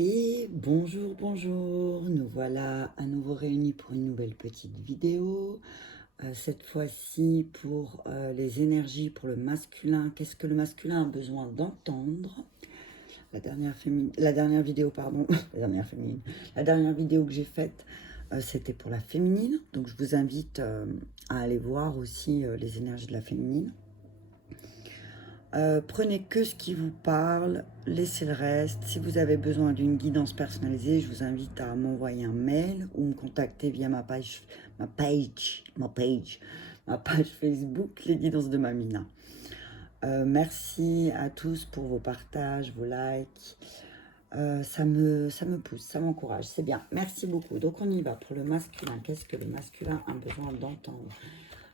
Et bonjour, bonjour, nous voilà à nouveau réunis pour une nouvelle petite vidéo. Cette fois-ci pour les énergies pour le masculin. Qu'est-ce que le masculin a besoin d'entendre? La dernière vidéo, pardon, la dernière vidéo que j'ai faite, c'était pour la féminine. Donc je vous invite à aller voir aussi les énergies de la féminine. Prenez que ce qui vous parle, laissez le reste. Si vous avez besoin d'une guidance personnalisée, je vous invite à m'envoyer un mail ou me contacter via ma page Facebook, les guidances de Mamina. Merci à tous pour vos partages, vos likes. Ça me pousse, ça m'encourage, c'est bien. Merci beaucoup. Donc on y va pour le masculin. Qu'est-ce que le masculin a besoin d'entendre?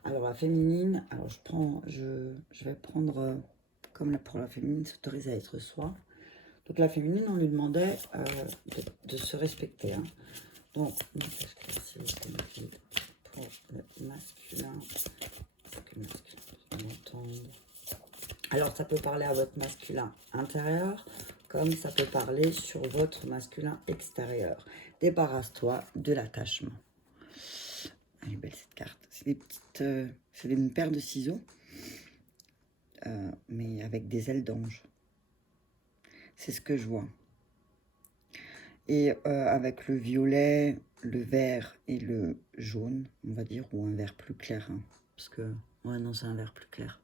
Alors la féminine, alors je vais prendre, comme pour la féminine, s'autorise à être soi. Donc la féminine, on lui demandait de se respecter. Hein. Donc, message classique pour le masculin. Que le masculin doit entendre. Alors ça peut parler à votre masculin intérieur, comme ça peut parler sur votre masculin extérieur. Débarrasse-toi de l'attachement. Elle est belle cette carte. C'est des petites, c'est une paire de ciseaux, mais avec des ailes d'ange. C'est ce que je vois. Et avec le violet, le vert et le jaune, on va dire, ou un vert plus clair. Hein, parce que, ouais, non, c'est un vert plus clair.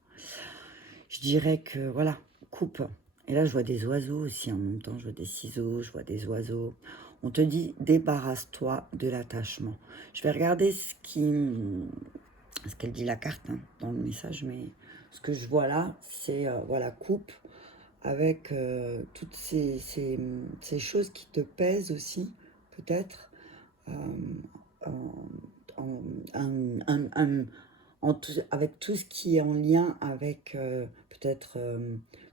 Je dirais que, voilà, coupe. Et là, je vois des oiseaux aussi en même temps. Je vois des ciseaux, je vois des oiseaux. On te dit, débarrasse-toi de l'attachement. Je vais regarder ce qu'elle dit la carte hein, dans le message, mais ce que je vois là, c'est, voilà, coupe avec toutes ces choses qui te pèsent aussi, peut-être, avec tout ce qui est en lien avec peut-être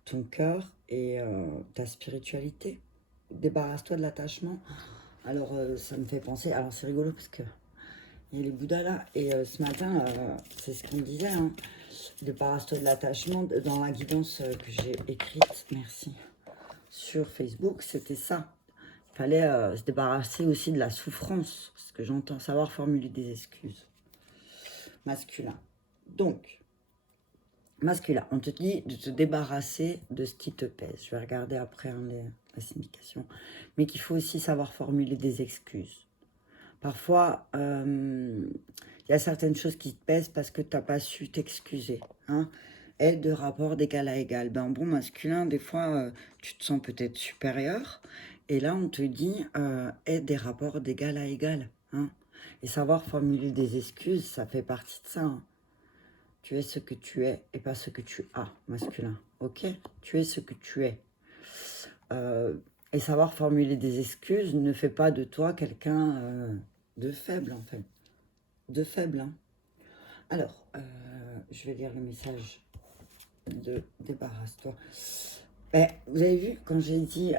ton cœur et ta spiritualité. Débarrasse-toi de l'attachement. Alors ça me fait penser, alors c'est rigolo parce que il y a les Bouddhas là, et ce matin, c'est ce qu'on disait, hein, débarrasse-toi de l'attachement, dans la guidance que j'ai écrite, merci, sur Facebook, c'était ça. Il fallait se débarrasser aussi de la souffrance, parce que j'entends savoir formuler des excuses. Masculin. Donc, masculin, on te dit de te débarrasser de ce qui te pèse. Je vais regarder après hein, la signification. Mais qu'il faut aussi savoir formuler des excuses. Parfois, il y a certaines choses qui te pèsent parce que tu n'as pas su t'excuser. Hein. Aide de rapport d'égal à égal. Ben, bon masculin, des fois, tu te sens peut-être supérieur. Et là, on te dit, aide des rapports d'égal à égal. Hein. Et savoir formuler des excuses, ça fait partie de ça. Hein. Tu es ce que tu es et pas ce que tu as, masculin. Ok? Tu es ce que tu es. Et savoir formuler des excuses ne fait pas de toi quelqu'un de faible, en fait. De faible, hein. Alors, je vais lire le message de débarrasse-toi. Ben, vous avez vu, quand j'ai dit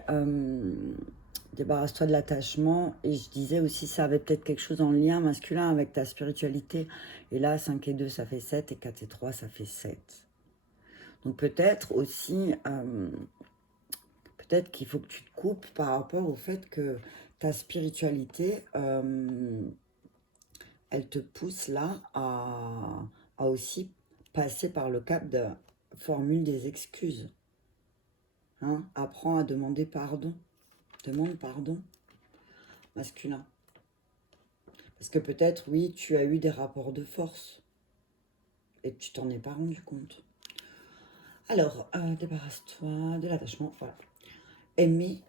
débarrasse-toi de l'attachement, et je disais aussi ça avait peut-être quelque chose en lien masculin avec ta spiritualité. Et là, 5 et 2, ça fait 7, et 4 et 3, ça fait 7. Donc peut-être aussi, peut-être qu'il faut que tu te coupes par rapport au fait que ta spiritualité, elle te pousse là à aussi passer par le cap de formule des excuses. Hein? Apprends à demander pardon. Demande pardon, masculin. Parce que peut-être, oui, tu as eu des rapports de force et tu t'en es pas rendu compte. Alors, débarrasse-toi de l'attachement. Voilà. Aimer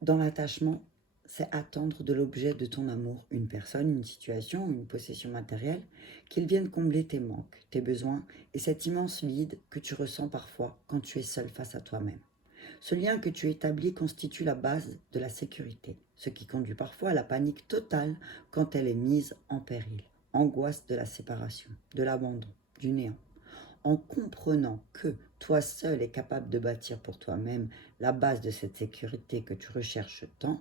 dans l'attachement, c'est attendre de l'objet de ton amour une personne, une situation, une possession matérielle, qu'il vienne combler tes manques, tes besoins et cet immense vide que tu ressens parfois quand tu es seul face à toi-même. Ce lien que tu établis constitue la base de la sécurité, ce qui conduit parfois à la panique totale quand elle est mise en péril. Angoisse de la séparation, de l'abandon, du néant. En comprenant que toi seul es capable de bâtir pour toi-même la base de cette sécurité que tu recherches tant,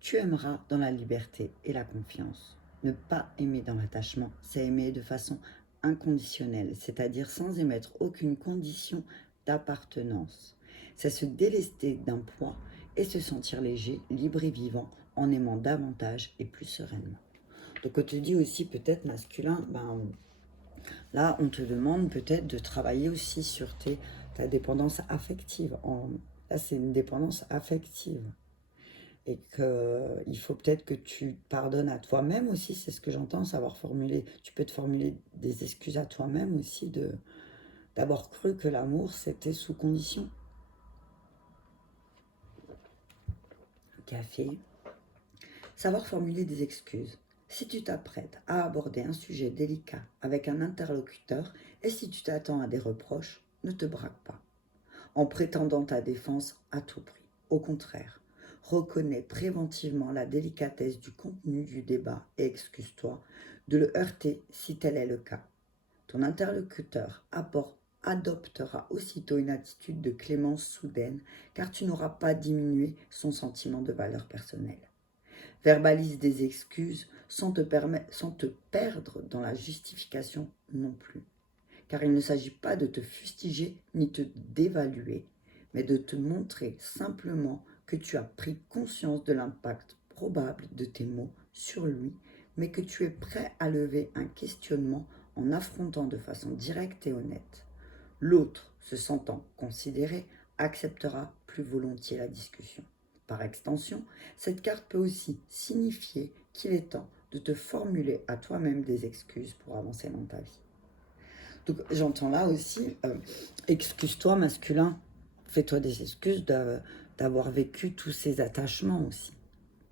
tu aimeras dans la liberté et la confiance. Ne pas aimer dans l'attachement, c'est aimer de façon inconditionnelle, c'est-à-dire sans émettre aucune condition d'appartenance. C'est se délester d'un poids et se sentir léger, libre et vivant en aimant davantage et plus sereinement. Donc on te dit aussi peut-être masculin, là on te demande peut-être de travailler aussi sur ta dépendance affective. Là c'est une dépendance affective. Et qu'il faut peut-être que tu pardonnes à toi-même aussi, c'est ce que j'entends, savoir formuler. Tu peux te formuler des excuses à toi-même aussi d'avoir cru que l'amour c'était sous condition. Café. Savoir formuler des excuses. Si tu t'apprêtes à aborder un sujet délicat avec un interlocuteur et si tu t'attends à des reproches, ne te braque pas en prétendant ta défense à tout prix. Au contraire, reconnais préventivement la délicatesse du contenu du débat et excuse-toi de le heurter si tel est le cas. Ton interlocuteur adoptera aussitôt une attitude de clémence soudaine car tu n'auras pas diminué son sentiment de valeur personnelle. Verbalise des excuses sans te perdre dans la justification non plus. Car il ne s'agit pas de te fustiger ni te dévaluer, mais de te montrer simplement que tu as pris conscience de l'impact probable de tes mots sur lui, mais que tu es prêt à lever un questionnement en affrontant de façon directe et honnête. L'autre, se sentant considéré, acceptera plus volontiers la discussion. Par extension, cette carte peut aussi signifier qu'il est temps de te formuler à toi-même des excuses pour avancer dans ta vie. Donc j'entends là aussi, excuse-toi masculin, fais-toi des excuses d'avoir vécu tous ces attachements aussi,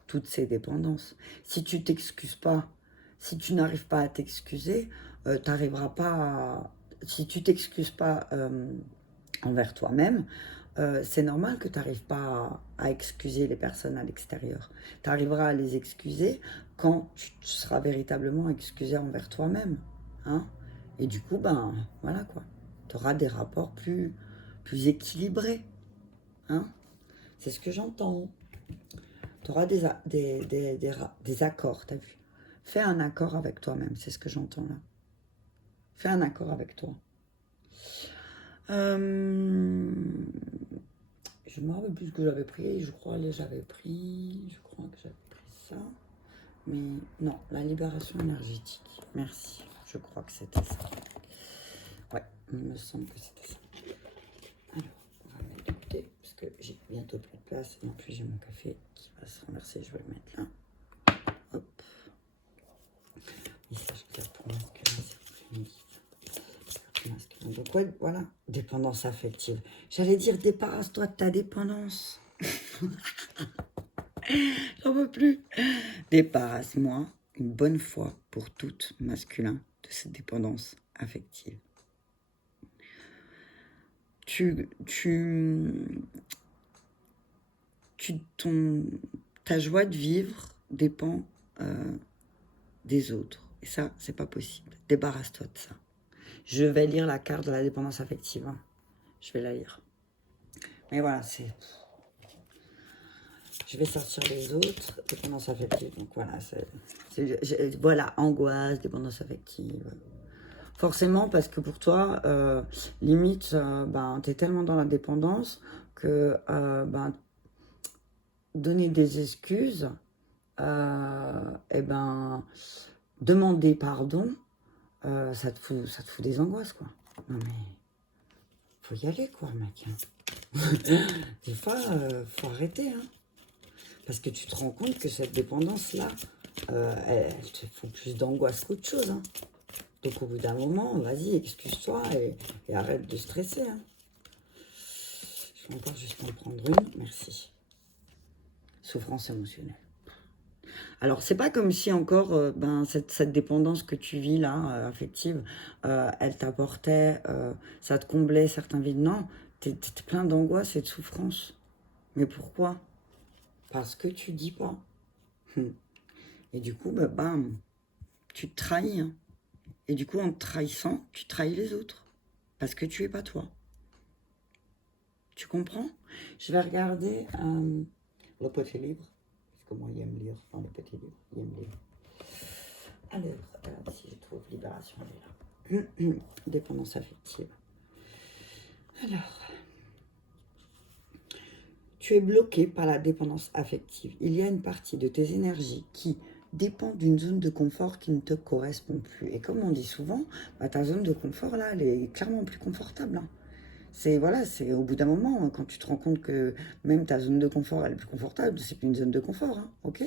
toutes ces dépendances. Si tu t'excuses pas, si tu n'arrives pas à t'excuser, t'arriveras pas à... Si tu t'excuses pas envers toi-même, c'est normal que tu n'arrives pas à excuser les personnes à l'extérieur. Tu arriveras à les excuser quand tu seras véritablement excusé envers toi-même. Hein? Et du coup, voilà quoi. Tu auras des rapports plus équilibrés. Hein? C'est ce que j'entends. Tu auras des accords, t'as vu? Fais un accord avec toi-même, c'est ce que j'entends là. Fais un accord avec toi. Je me rappelle plus ce que j'avais pris. Je crois que j'avais pris ça. Mais non, la libération énergétique. Merci. Je crois que c'était ça. Ouais, il me semble que c'était ça. Alors, on va mettre de côté parce que j'ai bientôt plus de place. Et en plus, j'ai mon café qui va se renverser. Je vais le mettre là. Hop. Et ça, je garde pour masculin, c'est plus masculin. Donc, ouais, voilà. Dépendance affective. J'allais dire, débarrasse-toi de ta dépendance. J'en veux plus. Débarrasse-moi une bonne fois pour toutes, masculin, de cette dépendance affective. Ta joie de vivre dépend des autres. Et ça, c'est pas possible. Débarrasse-toi de ça. Je vais lire la carte de la dépendance affective. Hein. Je vais la lire. Mais voilà, je vais sortir les autres. Dépendance affective. Donc voilà, voilà, angoisse, dépendance affective. Forcément, parce que pour toi, limite, tu es tellement dans la dépendance que donner des excuses, demander pardon, ça te fout des angoisses, quoi. Non mais, faut y aller, quoi, mec. Des fois, faut arrêter, hein. Parce que tu te rends compte que cette dépendance-là, elle te fout plus d'angoisse qu'autre chose, hein. Donc au bout d'un moment, vas-y, excuse-toi et arrête de stresser, hein. Je vais encore juste en prendre une, merci. Souffrance émotionnelle. Alors, c'est pas comme si encore cette dépendance que tu vis là, affective, elle t'apportait, ça te comblait certains vides. Non, t'es plein d'angoisse et de souffrance. Mais pourquoi? Parce que tu dis pas. Et du coup, tu te trahis. Hein. Et du coup, en te trahissant, tu trahis les autres. Parce que tu es pas toi. Tu comprends? Je vais regarder le petit livre. Parce que moi, il aime lire. Enfin, le petit livre, il aime lire. Alors, si je trouve libération, elle est là. Dépendance affective. Alors, Tu es bloqué par la dépendance affective. Il y a une partie de tes énergies qui dépend d'une zone de confort qui ne te correspond plus. Et comme on dit souvent, bah, ta zone de confort, là, elle est clairement plus confortable. Hein. C'est voilà, c'est au bout d'un moment, hein, quand tu te rends compte que même ta zone de confort, elle est plus confortable, c'est plus une zone de confort, hein, ok?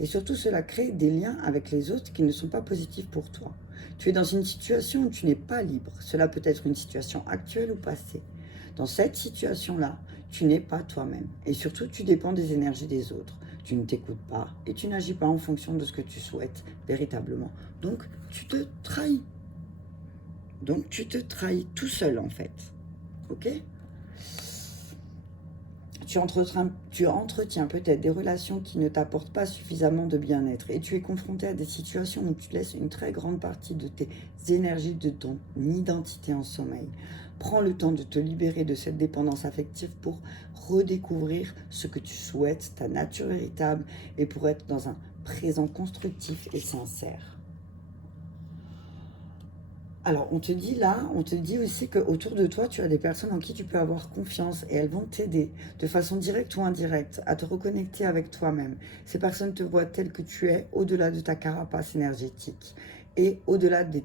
Et surtout, cela crée des liens avec les autres qui ne sont pas positifs pour toi. Tu es dans une situation où tu n'es pas libre. Cela peut être une situation actuelle ou passée. Dans cette situation-là, tu n'es pas toi-même. Et surtout, tu dépends des énergies des autres. Tu ne t'écoutes pas et tu n'agis pas en fonction de ce que tu souhaites véritablement. Donc, tu te trahis. Donc, tu te trahis tout seul, en fait. Ok? Tu entretiens peut-être des relations qui ne t'apportent pas suffisamment de bien-être et tu es confronté à des situations où tu laisses une très grande partie de tes énergies, de ton identité en sommeil. Prends le temps de te libérer de cette dépendance affective pour redécouvrir ce que tu souhaites, ta nature véritable et pour être dans un présent constructif et sincère. Alors, on te dit là, on te dit aussi qu'autour de toi, tu as des personnes en qui tu peux avoir confiance et elles vont t'aider de façon directe ou indirecte à te reconnecter avec toi-même. Ces personnes te voient tel que tu es, au-delà de ta carapace énergétique et au-delà de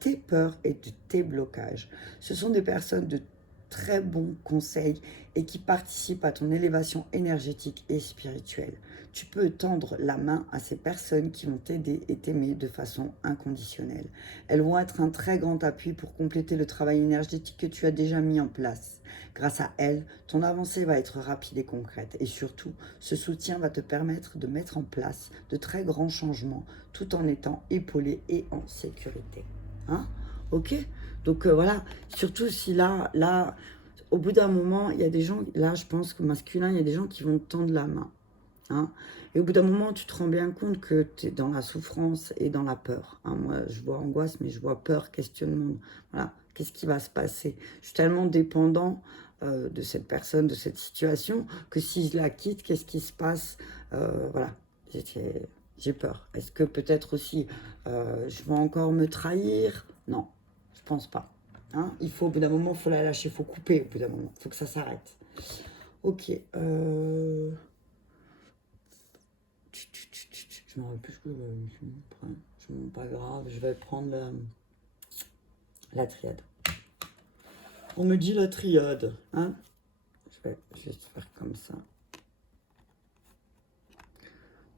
tes peurs et de tes blocages. Ce sont des personnes de très bons conseils et qui participent à ton élévation énergétique et spirituelle. Tu peux tendre la main à ces personnes qui vont t'aider et t'aimer de façon inconditionnelle. Elles vont être un très grand appui pour compléter le travail énergétique que tu as déjà mis en place. Grâce à elles, ton avancée va être rapide et concrète. Et surtout, ce soutien va te permettre de mettre en place de très grands changements tout en étant épaulé et en sécurité. Hein? Ok? Donc voilà, surtout si là, au bout d'un moment, il y a des gens, là je pense que masculin, il y a des gens qui vont te tendre la main. Hein. Et au bout d'un moment, tu te rends bien compte que tu es dans la souffrance et dans la peur. Hein. Moi, je vois angoisse, mais je vois peur, questionnement. Voilà, qu'est-ce qui va se passer? Je suis tellement dépendant de cette personne, de cette situation, que si je la quitte, qu'est-ce qui se passe? Voilà, j'ai peur. Est-ce que peut-être aussi, je vais encore me trahir? Non, je pense pas. Hein. Il faut, au bout d'un moment, il faut la lâcher, il faut couper, au bout d'un moment. Il faut que ça s'arrête. Ok. Je me rappelle plus ce que c'est pas grave, je vais prendre la triade. On me dit la triade, hein? Je vais juste faire comme ça.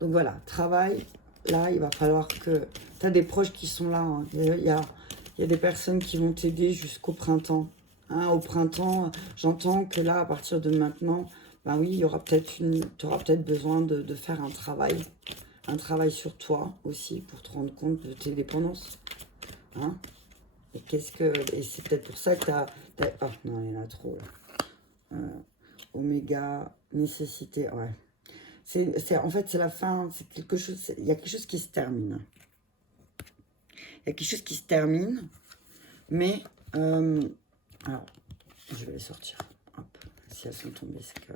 Donc voilà, travail. Là, il va falloir que... Tu as des proches qui sont là. Hein. Il y a des personnes qui vont t'aider jusqu'au printemps. Hein, au printemps, j'entends que là, à partir de maintenant, ben oui, il y aura peut-être tu auras peut-être besoin de faire un travail sur toi aussi pour te rendre compte de tes dépendances. Hein? Et c'est peut-être pour ça que oh non, il y en a trop là. Oméga, nécessité, ouais. En fait, c'est la fin, c'est quelque chose, il y a quelque chose qui se termine. Il y a quelque chose qui se termine, mais, alors, je vais les sortir. Hop, si elles sont tombées, c'est que...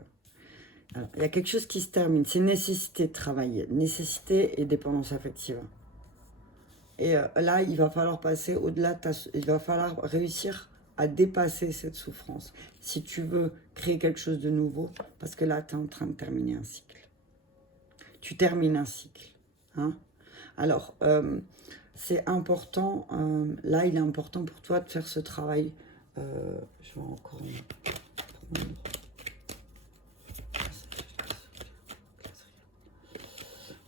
Alors, il y a quelque chose qui se termine, c'est nécessité de travailler, nécessité et dépendance affective. Et là, il va falloir passer au-delà, il va falloir réussir à dépasser cette souffrance. Si tu veux créer quelque chose de nouveau, parce que là, tu es en train de terminer un cycle. Tu termines un cycle. Hein? Alors, c'est important, là, il est important pour toi de faire ce travail. Je vais encore prendre...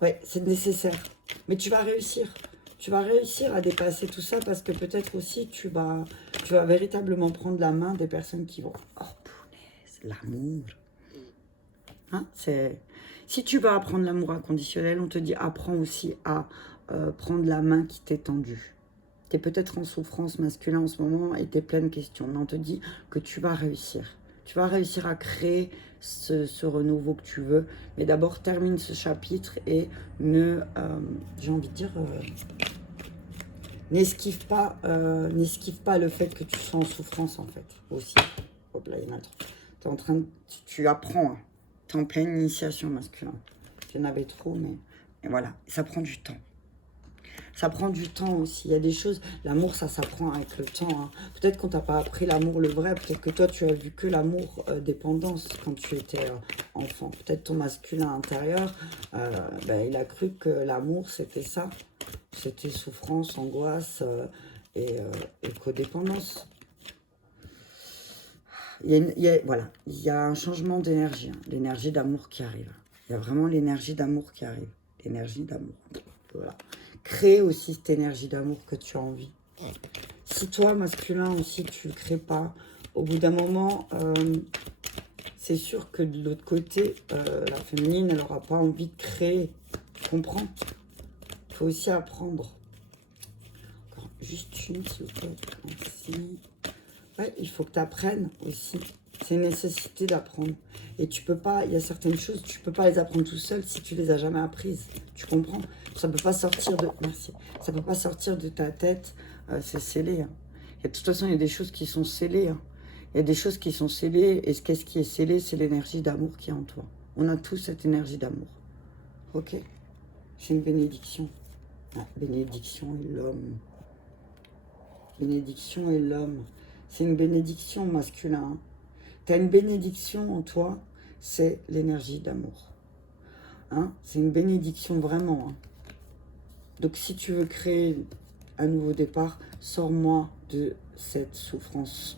Ouais, c'est nécessaire. Mais tu vas réussir. Tu vas réussir à dépasser tout ça parce que peut-être aussi tu vas véritablement prendre la main des personnes qui vont... Oh, punaise, l'amour. Hein, si tu vas apprendre l'amour inconditionnel, on te dit apprends aussi à prendre la main qui t'est tendue. Tu es peut-être en souffrance masculine en ce moment et tu es pleine de questions. Mais on te dit que tu vas réussir. Tu vas réussir à créer ce renouveau que tu veux. Mais d'abord, termine ce chapitre et j'ai envie de dire, n'esquive pas le fait que tu sois en souffrance, en fait, aussi. Hop là, il y en a trop. Tu apprends, hein. Tu es en pleine initiation masculine. J'en avais trop, mais et voilà, ça prend du temps. Ça prend du temps aussi. Il y a des choses, l'amour, ça s'apprend avec le temps. Hein. Peut-être qu'on t'a pas appris l'amour le vrai. Peut-être que toi, tu as vu que l'amour dépendance quand tu étais enfant. Peut-être ton masculin intérieur, ben, il a cru que l'amour, c'était ça. C'était souffrance, angoisse et codépendance. Voilà, il y a un changement d'énergie, hein, l'énergie d'amour qui arrive. Il y a vraiment l'énergie d'amour qui arrive. L'énergie d'amour. Voilà. Crée aussi cette énergie d'amour que tu as envie. Si toi, masculin aussi, tu ne le crées pas, au bout d'un moment, c'est sûr que de l'autre côté, la féminine, elle n'aura pas envie de créer. Tu comprends? Il faut aussi apprendre. Encore juste une, s'il vous plaît. Merci. Ouais, il faut que tu apprennes aussi. C'est une nécessité d'apprendre. Et tu peux pas, il y a certaines choses, tu peux pas les apprendre tout seul si tu les as jamais apprises. Tu comprends? Ça peut pas sortir de... Merci. Ça peut pas sortir de ta tête. C'est scellé. Hein. Et de toute façon, il y a des choses qui sont scellées. Hein. Il y a des choses qui sont scellées. Et qu'est-ce qui est scellé? C'est l'énergie d'amour qui est en toi. On a tous cette énergie d'amour. Ok? C'est une bénédiction. Ah, bénédiction et l'homme. Bénédiction et l'homme. C'est une bénédiction masculin. Tu as une bénédiction en toi, c'est l'énergie d'amour. Hein? C'est une bénédiction vraiment. Hein. Donc si tu veux créer un nouveau départ, sors-moi de cette souffrance.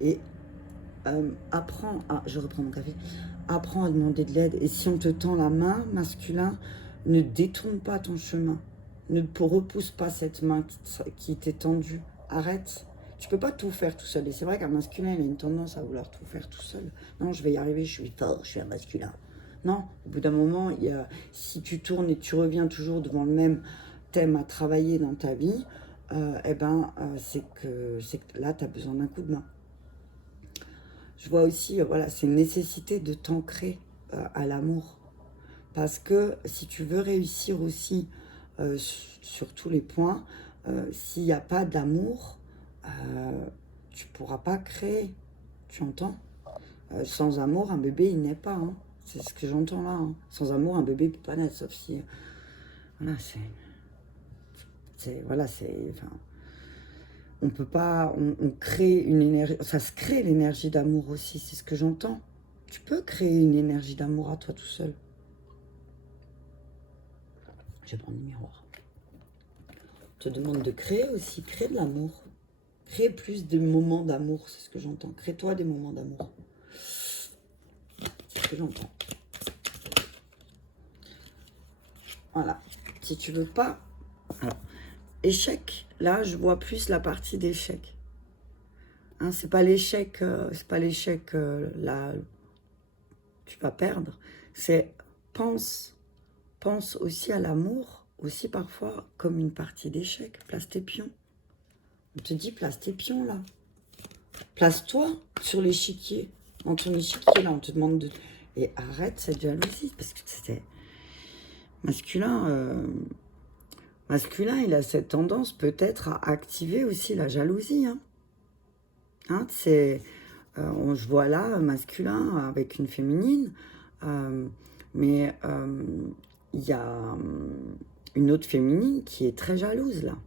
Et apprends à... Je reprends mon café. Apprends à demander de l'aide. Et si on te tend la main, masculin, ne détourne pas ton chemin. Ne repousse pas cette main qui t'est tendue. Arrête. Tu peux pas tout faire tout seul. Et c'est vrai qu'un masculin, il a une tendance à vouloir tout faire tout seul. Non, je vais y arriver, je suis fort, je suis un masculin. Non, au bout d'un moment, si tu tournes et tu reviens toujours devant le même thème à travailler dans ta vie, c'est que là, tu as besoin d'un coup de main. Je vois aussi, voilà, c'est une nécessité de t'ancrer à l'amour. Parce que si tu veux réussir aussi sur tous les points, s'il n'y a pas d'amour, tu ne pourras pas créer. Tu entends? Sans amour, un bébé, il naît pas. Hein. C'est ce que j'entends là. Hein. Sans amour, un bébé ne peut pas naître, sauf si... Voilà, voilà, enfin, on peut pas... On crée une énergie... Ça se crée l'énergie d'amour aussi, c'est ce que j'entends. Tu peux créer une énergie d'amour à toi tout seul. Je vais prendre le miroir. Je te demande de créer aussi, créer de l'amour. Crée plus de moments d'amour, c'est ce que j'entends. Crée-toi des moments d'amour. C'est ce que j'entends. Voilà. Si tu veux pas... Alors, échec, là, je vois plus la partie d'échec. Hein, c'est pas l'échec, là, tu vas perdre. C'est pense aussi à l'amour, aussi parfois comme une partie d'échec. Place tes pions. On te dit, place tes pions, là. Place-toi sur l'échiquier. Dans ton échiquier, là, on te demande de... Et arrête cette jalousie, parce que c'était... Masculin, il a cette tendance peut-être à activer aussi la jalousie. Hein. Hein, je vois là, masculin avec une féminine, mais il y a une autre féminine qui est très jalouse, là.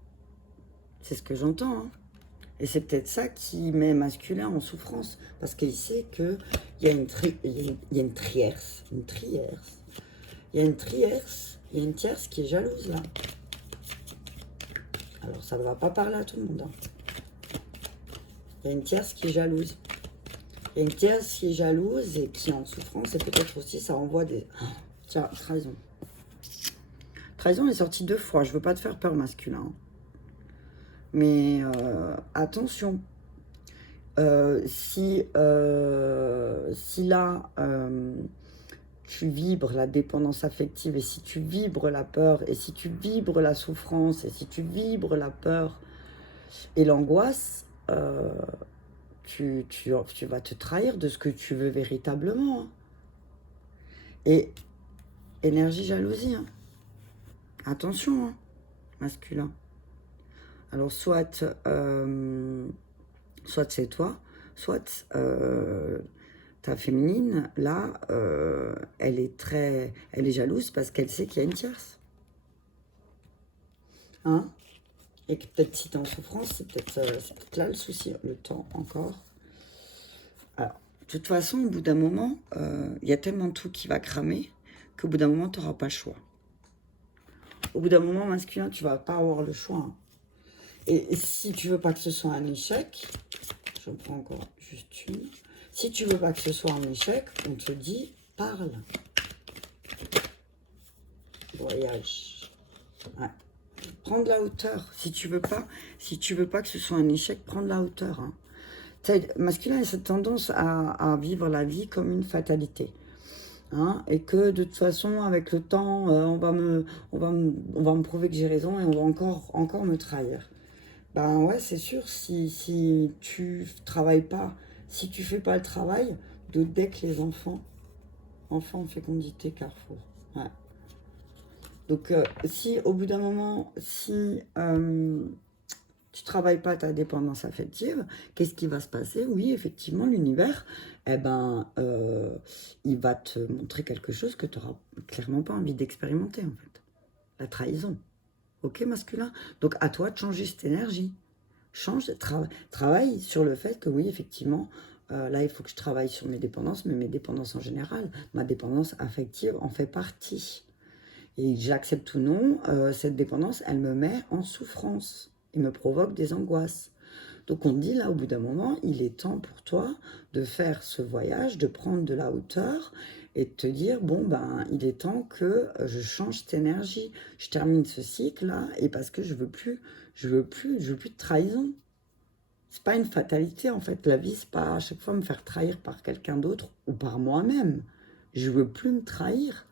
C'est ce que j'entends, hein. Et c'est peut-être ça qui met masculin en souffrance, parce qu'il sait qu'il y a une tierce, il y a une tierce qui est jalouse, là. Alors, ça ne va pas parler à tout le monde, hein. Il y a une tierce qui est jalouse. Il y a une tierce qui est jalouse et qui est en souffrance, et peut-être aussi ça envoie des... Tiens, trahison. Trahison est sortie 2 fois, je veux pas te faire peur, masculin. Mais attention, si là, tu vibres la dépendance affective, et si tu vibres la peur, et si tu vibres la souffrance, et si tu vibres la peur et l'angoisse, tu vas te trahir de ce que tu veux véritablement. Hein. Et énergie jalousie. Hein. Attention, hein, masculin. Alors, soit c'est toi, soit ta féminine, là, elle est jalouse parce qu'elle sait qu'il y a une tierce. Hein? Et que peut-être si tu es en souffrance, c'est peut-être là le souci, le temps encore. Alors, de toute façon, au bout d'un moment, il y a tellement de tout qui va cramer qu'au bout d'un moment, tu n'auras pas le choix. Au bout d'un moment, masculin, tu vas pas avoir le choix. Hein. Et si tu veux pas que ce soit un échec, je prends encore juste une. Si tu veux pas que ce soit un échec, on te dit, parle. Voyage. Ouais. Prends de la hauteur. Si tu veux pas que ce soit un échec, prends de la hauteur. Hein. Masculin a cette tendance à vivre la vie comme une fatalité. Hein, et que de toute façon, avec le temps, on va me prouver que j'ai raison et on va encore me trahir. Ben ouais, c'est sûr, si tu travailles pas, si tu fais pas le travail, dès que les enfants en fécondité, Carrefour. Ouais. Donc, si au bout d'un moment, si tu travailles pas ta dépendance affective, qu'est-ce qui va se passer? Oui, effectivement, l'univers, eh ben, il va te montrer quelque chose que tu n'auras clairement pas envie d'expérimenter, en fait. La trahison. Ok, masculin? Donc, à toi de changer cette énergie. Travaille sur le fait que oui, effectivement, là, il faut que je travaille sur mes dépendances, mais mes dépendances en général, ma dépendance affective en fait partie. Et j'accepte ou non, cette dépendance, elle me met en souffrance et me provoque des angoisses. Donc on te dit là, au bout d'un moment, il est temps pour toi de faire ce voyage, de prendre de la hauteur et de te dire, bon, ben, il est temps que je change cette énergie. Je termine ce cycle-là et parce que je veux plus de trahison. C'est pas une fatalité, en fait. La vie, c'est pas à chaque fois me faire trahir par quelqu'un d'autre ou par moi-même. Je veux plus me trahir.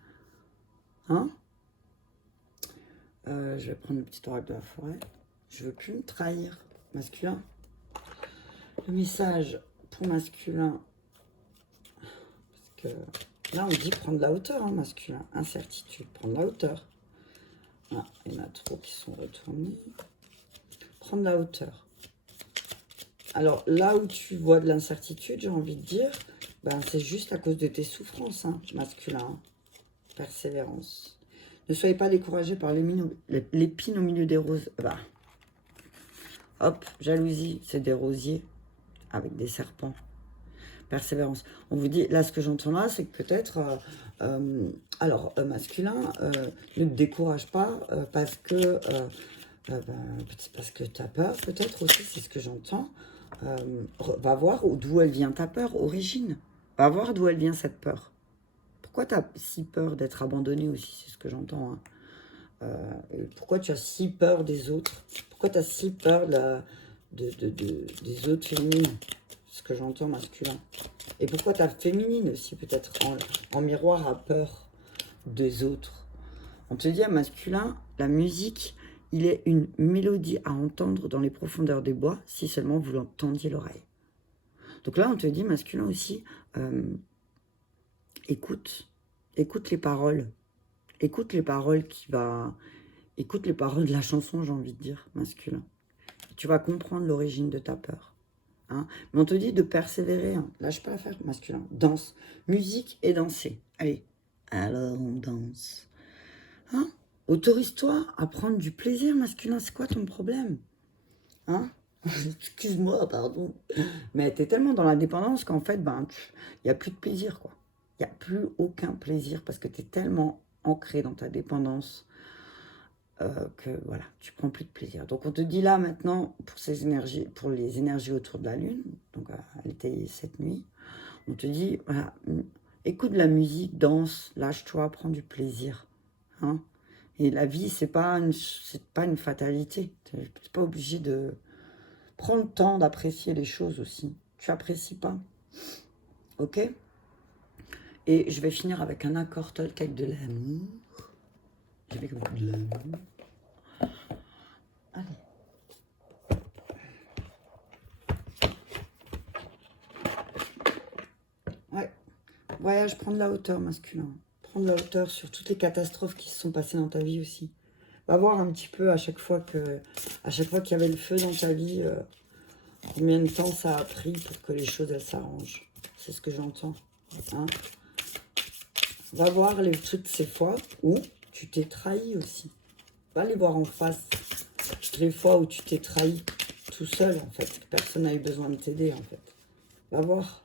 Hein? Je vais prendre le petit oracle de la forêt. Je veux plus me trahir. Masculin. Le message pour masculin. Parce que là, on dit prendre la hauteur, hein, masculin. Incertitude, prendre la hauteur. Ah, il y en a trop qui sont retournés. Prendre la hauteur. Alors, là où tu vois de l'incertitude, j'ai envie de dire, ben, c'est juste à cause de tes souffrances, hein, masculin. Persévérance. Ne soyez pas découragés par l'épine au milieu des roses. Bah. Hop, jalousie, c'est des rosiers avec des serpents. Persévérance. On vous dit, là, ce que j'entends là, c'est que peut-être, masculin, ne te décourage pas parce que tu as peur, peut-être aussi, c'est ce que j'entends. Va voir d'où elle vient ta peur, origine. Va voir d'où elle vient cette peur. Pourquoi tu as si peur d'être abandonné aussi, c'est ce que j'entends. Hein. Pourquoi tu as si peur des autres? Pourquoi tu as si peur des autres féminines? C'est ce que j'entends, masculin. Et pourquoi ta féminine aussi, peut-être, en miroir, a peur des autres? On te dit à masculin, la musique, il est une mélodie à entendre dans les profondeurs des bois, si seulement vous l'entendiez l'oreille. Donc là, on te dit, masculin aussi, écoute les paroles. Écoute les paroles écoute les paroles de la chanson, j'ai envie de dire, masculin. Tu vas comprendre l'origine de ta peur. Hein. Mais on te dit de persévérer. Hein. Lâche pas l'affaire, masculin. Danse. Musique et danser. Allez. Alors on danse. Hein? Autorise-toi à prendre du plaisir, masculin. C'est quoi ton problème? Hein? Excuse-moi, pardon. Mais t'es tellement dans la dépendance qu'en fait, il n'y a plus de plaisir, quoi. Il n'y a plus aucun plaisir parce que tu es tellement ancré dans ta dépendance que voilà, tu prends plus de plaisir. Donc on te dit là maintenant, pour ces énergies, pour les énergies autour de la Lune, donc elle était cette nuit, on te dit, voilà, écoute de la musique, danse, lâche-toi, prends du plaisir. Hein. Et la vie, c'est pas une fatalité. Tu n'es pas obligé de prendre le temps d'apprécier les choses aussi. Tu apprécies pas. Ok? Et je vais finir avec un accord Toltec de l'amour. Je vais comme de l'amour. Allez. Ouais. Voyage, prendre la hauteur, masculin. Prendre la hauteur sur toutes les catastrophes qui se sont passées dans ta vie aussi. Va voir un petit peu à chaque fois qu'il y avait le feu dans ta vie, combien de temps ça a pris pour que les choses, elles s'arrangent. C'est ce que j'entends. Hein. Va voir toutes ces fois où tu t'es trahi aussi. Va les voir en face. Les fois où tu t'es trahi tout seul, en fait. Personne n'a eu besoin de t'aider, en fait. Va voir.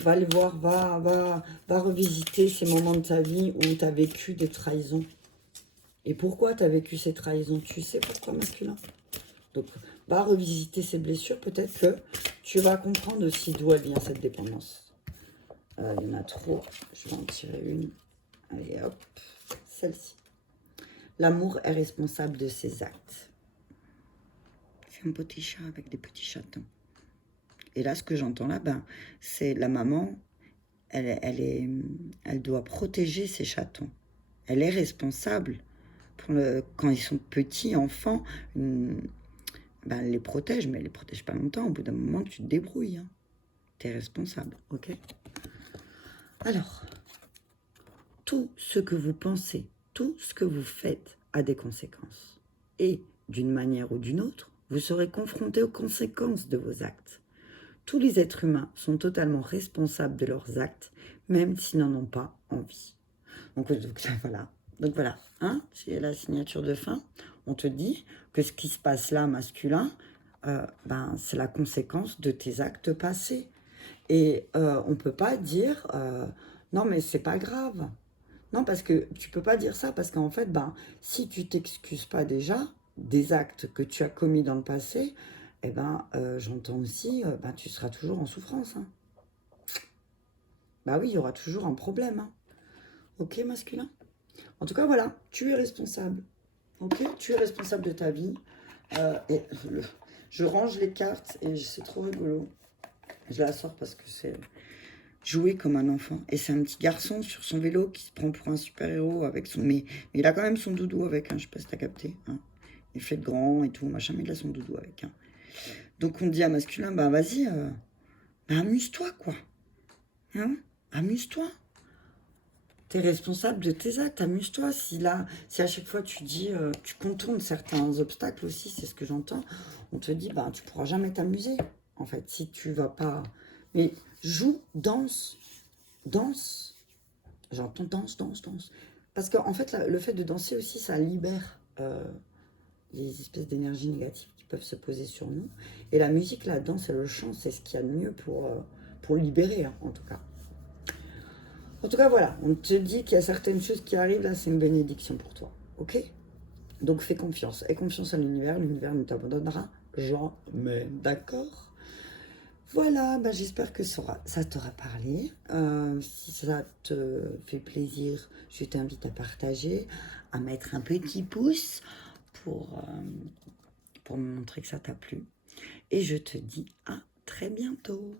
Va les voir, va revisiter ces moments de ta vie où tu as vécu des trahisons. Et pourquoi tu as vécu ces trahisons? Tu sais pourquoi, masculin? Donc, va revisiter ces blessures. Peut-être que tu vas comprendre aussi d'où elle vient, cette dépendance. Il y en a trop. Je vais en tirer une. Allez, hop. Celle-ci. L'amour est responsable de ses actes. C'est un petit chat avec des petits chatons. Et là, ce que j'entends là, ben, c'est la maman, elle doit protéger ses chatons. Elle est responsable. Quand ils sont petits, enfants, ben, elle les protège, mais elle les protège pas longtemps. Au bout d'un moment, tu te débrouilles. Hein. Tu es responsable, ok? Alors, tout ce que vous pensez, tout ce que vous faites a des conséquences. Et d'une manière ou d'une autre, vous serez confronté aux conséquences de vos actes. Tous les êtres humains sont totalement responsables de leurs actes, même s'ils n'en ont pas envie. Donc voilà. Donc voilà, hein, c'est la signature de fin. On te dit que ce qui se passe là, masculin, ben, c'est la conséquence de tes actes passés. Et on ne peut pas dire non mais c'est pas grave. Non, parce que tu peux pas dire ça, parce qu'en fait, ben, si tu t'excuses pas déjà des actes que tu as commis dans le passé, eh ben, j'entends aussi, ben, tu seras toujours en souffrance. Hein. Bah oui, il y aura toujours un problème. Hein. Ok, masculin? En tout cas, voilà, tu es responsable. Ok? Tu es responsable de ta vie. Et je range les cartes et c'est trop rigolo. Je la sors parce que c'est jouer comme un enfant. Et c'est un petit garçon sur son vélo qui se prend pour un super-héros avec son... Mais il a quand même son doudou avec, hein, je sais pas si t'as capté. Hein. Il fait grand et tout, machin, mais il a son doudou avec. Hein. Donc on dit à masculin, bah vas-y, bah, amuse-toi, quoi. Hein? Amuse-toi. T'es responsable de tes actes, amuse-toi. Si à chaque fois tu dis, tu contournes certains obstacles aussi, c'est ce que j'entends, on te dit, bah tu pourras jamais t'amuser. En fait, si tu vas pas... Mais joue, danse, danse. J'entends danse, danse, danse. Parce qu'en fait, le fait de danser aussi, ça libère les espèces d'énergie négatives qui peuvent se poser sur nous. Et la musique, la danse et le chant, c'est ce qu'il y a de mieux pour libérer, hein, en tout cas. En tout cas, voilà, on te dit qu'il y a certaines choses qui arrivent, là, c'est une bénédiction pour toi, ok? Donc fais confiance, aie confiance à l'univers ne t'abandonnera jamais, d'accord? Voilà, bah, j'espère que ça t'aura parlé. Si ça te fait plaisir, je t'invite à partager, à mettre un petit pouce pour me montrer que ça t'a plu. Et je te dis à très bientôt.